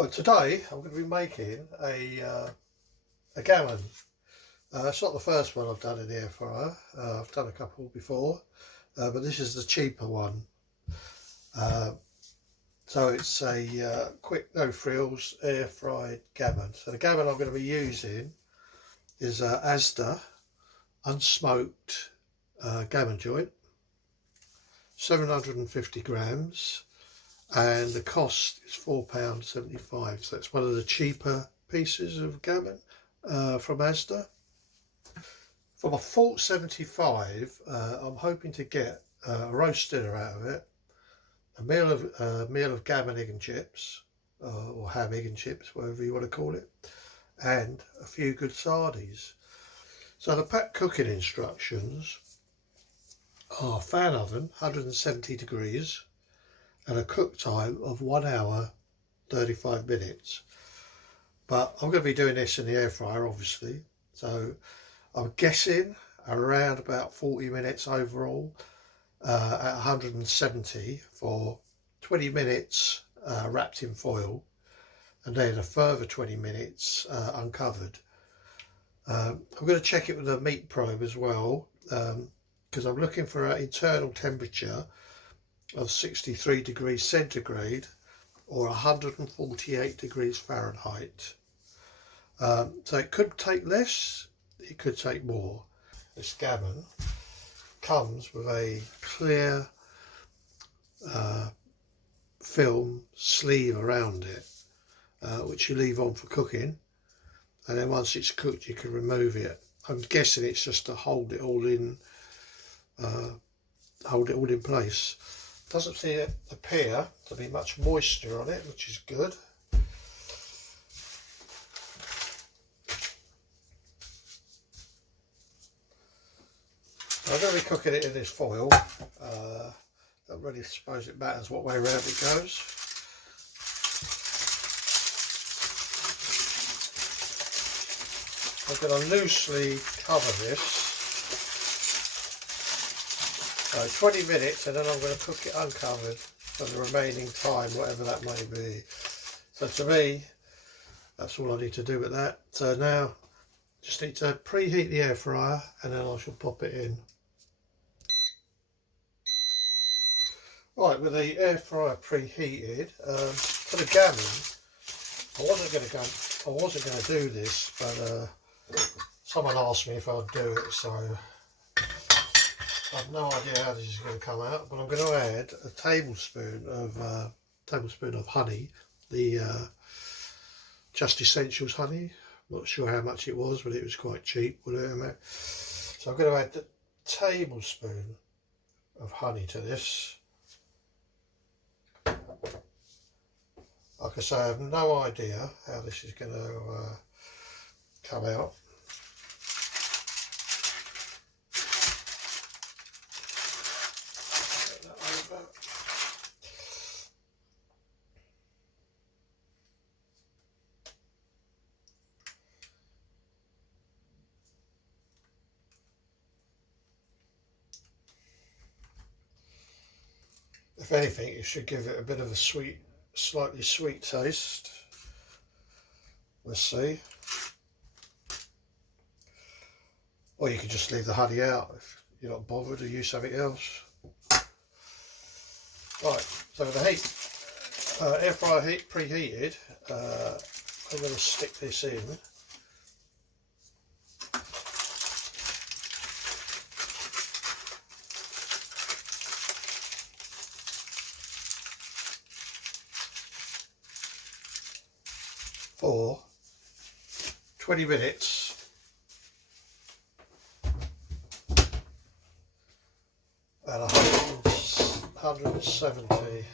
Well, today I'm going to be making a gammon. It's not the first one I've done in the air fryer. I've done a couple before, but this is the cheaper one. So it's a quick, no frills, air fried gammon. So the gammon I'm going to be using is Asda Unsmoked Gammon Joint, 750 grams. And the cost is £4.75, so it's one of the cheaper pieces of gammon from Asda. For my £4.75, I'm hoping to get a roast dinner out of it, a meal of gammon, egg and chips, or ham, egg and chips, whatever you want to call it, and a few good sardies. So the packed cooking instructions are fan oven, 170 degrees, and a cook time of 1 hour 35 minutes. But I'm going to be doing this in the air fryer, obviously, so I'm guessing around about 40 minutes overall at 170 for 20 minutes wrapped in foil, and then a further 20 minutes uncovered. I'm going to check it with a meat probe as well, because I'm looking for an internal temperature of 63 degrees centigrade or 148 degrees Fahrenheit. So it could take less, it could take more. This gammon comes with a clear film sleeve around it, which you leave on for cooking, and then once it's cooked you can remove it. I'm guessing it's just to hold it all in place. Doesn't appear to be much moisture on it, which is good. I'm going to be cooking it in this foil. Don't really suppose it matters what way around it goes. I'm going to loosely cover this. 20 minutes, and then I'm going to cook it uncovered for the remaining time, whatever that may be. So to me, that's all I need to do with that. So now, just need to preheat the air fryer, and then I shall pop it in. Right, with the air fryer preheated, for the gammon, I wasn't going to do this, but someone asked me if I'd do it, so I have no idea how this is going to come out, but I'm going to add a tablespoon of honey, the Just Essentials honey. Not sure how much it was, but it was quite cheap. So I'm going to add a tablespoon of honey to this. Like I say, I have no idea how this is going to come out. If anything, it should give it a bit of a slightly sweet taste. Let's see. Or you could just leave the honey out if you're not bothered, or use something else. Right, so with the air fryer preheated, I'm going to stick this in. For 20 minutes at 170.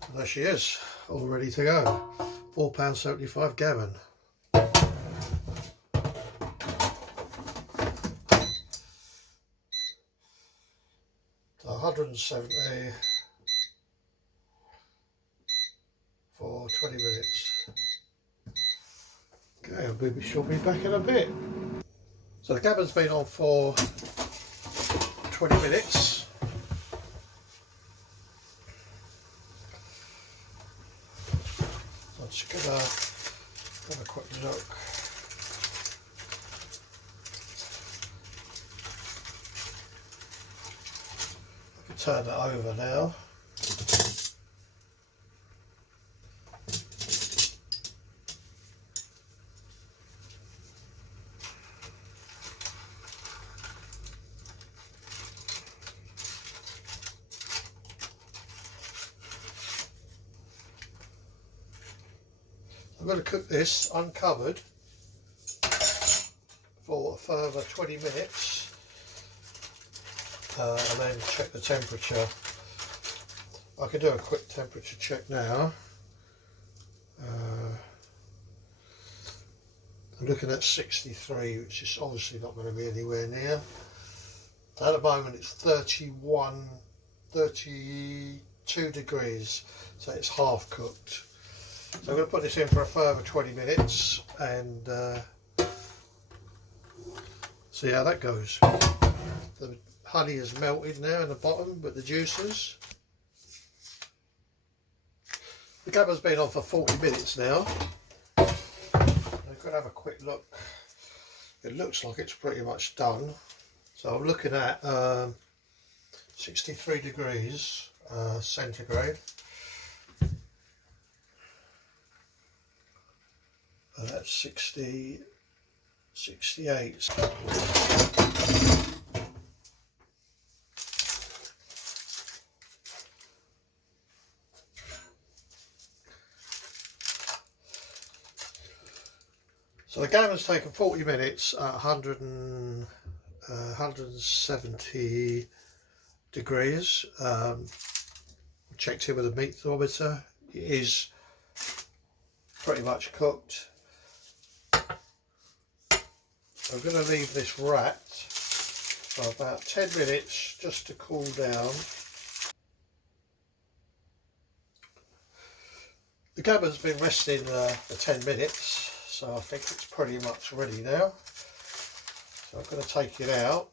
And there she is, all ready to go. £4.75 gammon. 170 for 20 minutes. Okay, she'll be back in a bit. So the gammon's been on for 20 minutes. just gonna have a quick look. I can turn it over now. I'm going to cook this uncovered for a further 20 minutes and then check the temperature. I can do a quick temperature check now. I'm looking at 63, which is obviously not going to be anywhere near. At the moment it's 32 degrees, so it's half cooked. So I'm going to put this in for a further 20 minutes and see how that goes. The honey is melted now in the bottom, but the juices. The gammon's been on for 40 minutes now. I'm going to have a quick look. It looks like it's pretty much done. So I'm looking at 63 degrees centigrade. That's 68. So the gammon's taken 40 minutes at 170 degrees. Checked it with a meat thermometer. It is pretty much cooked. I'm going to leave this wrapped for about 10 minutes just to cool down. The gammon's been resting for 10 minutes, so I think it's pretty much ready now. So I'm going to take it out.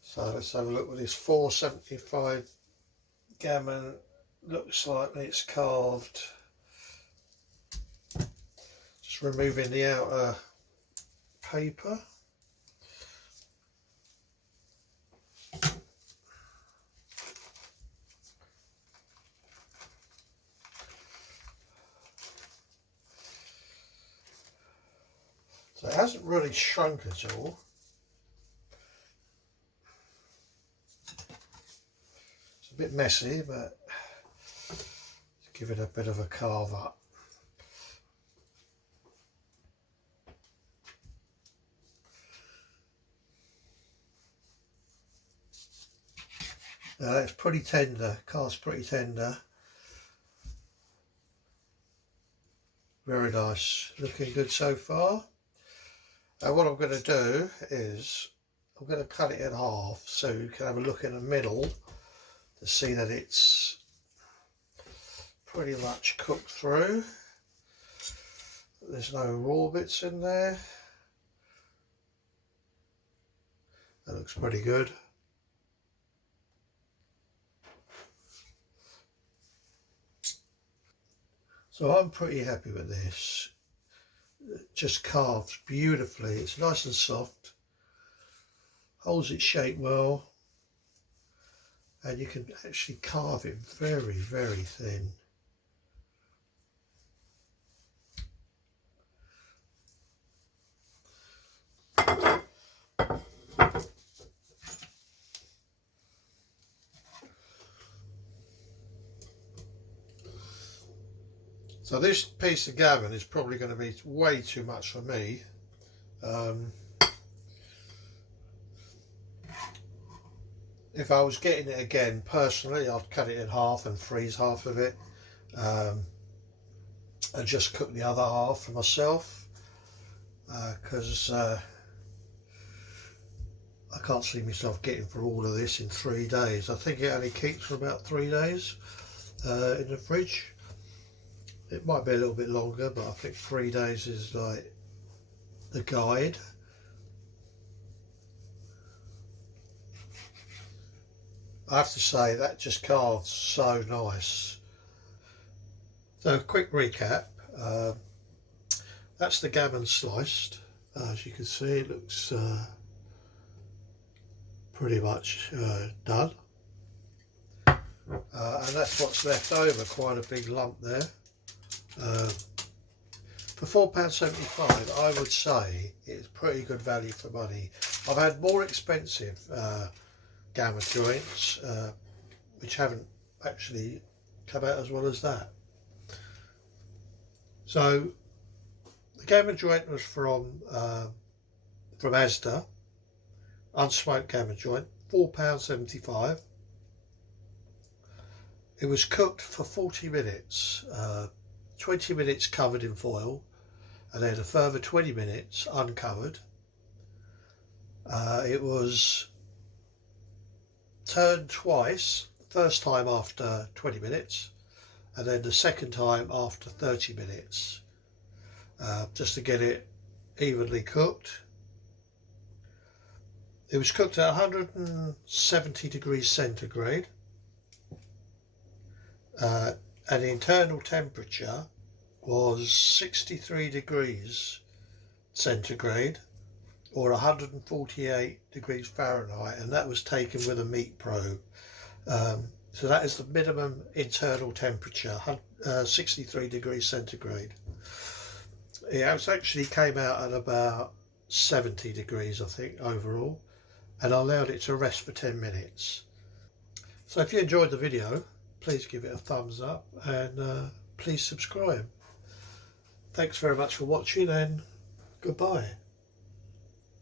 So let's have a look what this 475 gammon looks like when it's carved. Just removing the outer paper. So it hasn't really shrunk at all. It's a bit messy, but give it a bit of a carve up. Now that's pretty tender, carve's pretty tender. Very nice, looking good so far. Now what I'm going to do is I'm going to cut it in half so you can have a look in the middle to see that it's pretty much cooked through. There's no raw bits in there. That looks pretty good. So I'm pretty happy with this. It just carves beautifully. It's nice and soft. Holds its shape well. And you can actually carve it very, very thin. So this piece of gammon is probably going to be way too much for me. If I was getting it again, personally, I'd cut it in half and freeze half of it. And just cook the other half for myself. Because I I can't see myself getting through all of this in 3 days. I think it only keeps for about 3 days in the fridge. It might be a little bit longer, but I think 3 days is like the guide. I have to say that just carves so nice. So a quick recap. That's the gammon sliced. As you can see, it looks pretty much done. And that's what's left over, quite a big lump there. For £4.75, I would say it's pretty good value for money. I've had more expensive Gammon joints, which haven't actually come out as well as that. So the Gammon Joint was from Asda, Unsmoked Gammon Joint, £4.75. It was cooked for 40 minutes, 20 minutes covered in foil, and then a further 20 minutes uncovered. It was turned twice, first time after 20 minutes, and then the second time after 30 minutes, just to get it evenly cooked. It was cooked at 170 degrees centigrade, and the internal temperature was 63 degrees centigrade or 148 degrees Fahrenheit, and that was taken with a meat probe. So that is the minimum internal temperature, 63 degrees centigrade. It actually came out at about 70 degrees, I think, overall, and I allowed it to rest for 10 minutes. So if you enjoyed the video, please give it a thumbs up and please subscribe. Thanks very much for watching, and goodbye.